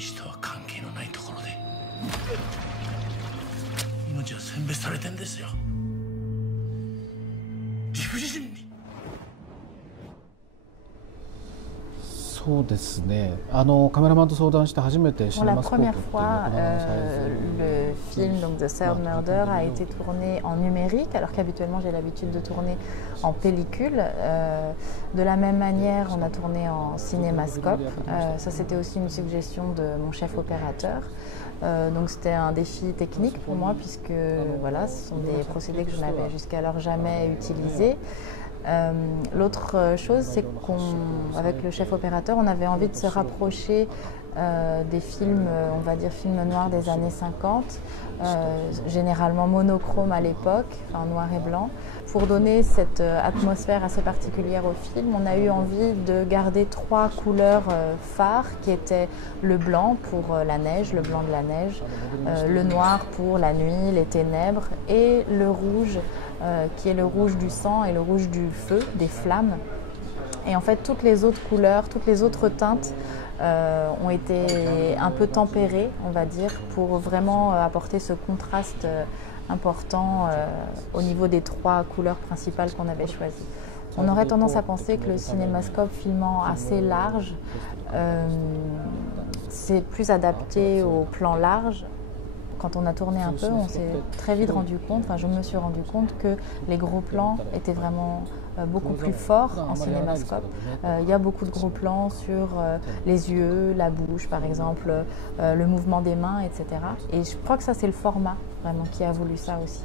石とは関係のないところで命は選別されてんですよ。理不尽に。そうですね。カメラマンと相談して初めてシネマスコープっていうのを行わされる。Le film donc, The Third Murder a été tourné en numérique, alors qu'habituellement j'ai l'habitude de tourner en pellicule. De la même manière, on a tourné en cinémascope. Ça, c'était aussi une suggestion de mon chef opérateur. Donc c'était un défi technique pour moi, puisque voilà, ce sont des procédés que je n'avais jusqu'alors jamais utilisés. L'autre chose, c'est qu'avec le chef opérateur, on avait envie de se rapprocher des films, on va dire films noirs des années 50, généralement monochrome à l'époque, enfin noir et blanc. Pour donner cette atmosphère assez particulière au film, on a eu envie de garder 3 couleurs phares qui étaient le blanc pour la neige, le blanc de la neige, le noir pour la nuit, les ténèbres, et le rouge qui est le rouge du sang et le rouge du feu, des flammes. Et en fait, toutes les autres couleurs, toutes les autres teintes ont été un peu tempérées, on va dire, pour vraiment apporter ce contraste important au niveau des 3 couleurs principales qu'on avait choisies. On aurait tendance à penser que le cinémascope filmant assez large, c'est plus adapté au plan large. Quand on a tourné un peu, on s'est très vite rendu compte, enfin je me suis rendu compte que les gros plans étaient vraiment beaucoup plus forts en cinémascope. Il y a beaucoup de gros plans sur les yeux, la bouche par exemple, le mouvement des mains, etc. Et je crois que ça c'est le format vraiment qui a voulu ça aussi.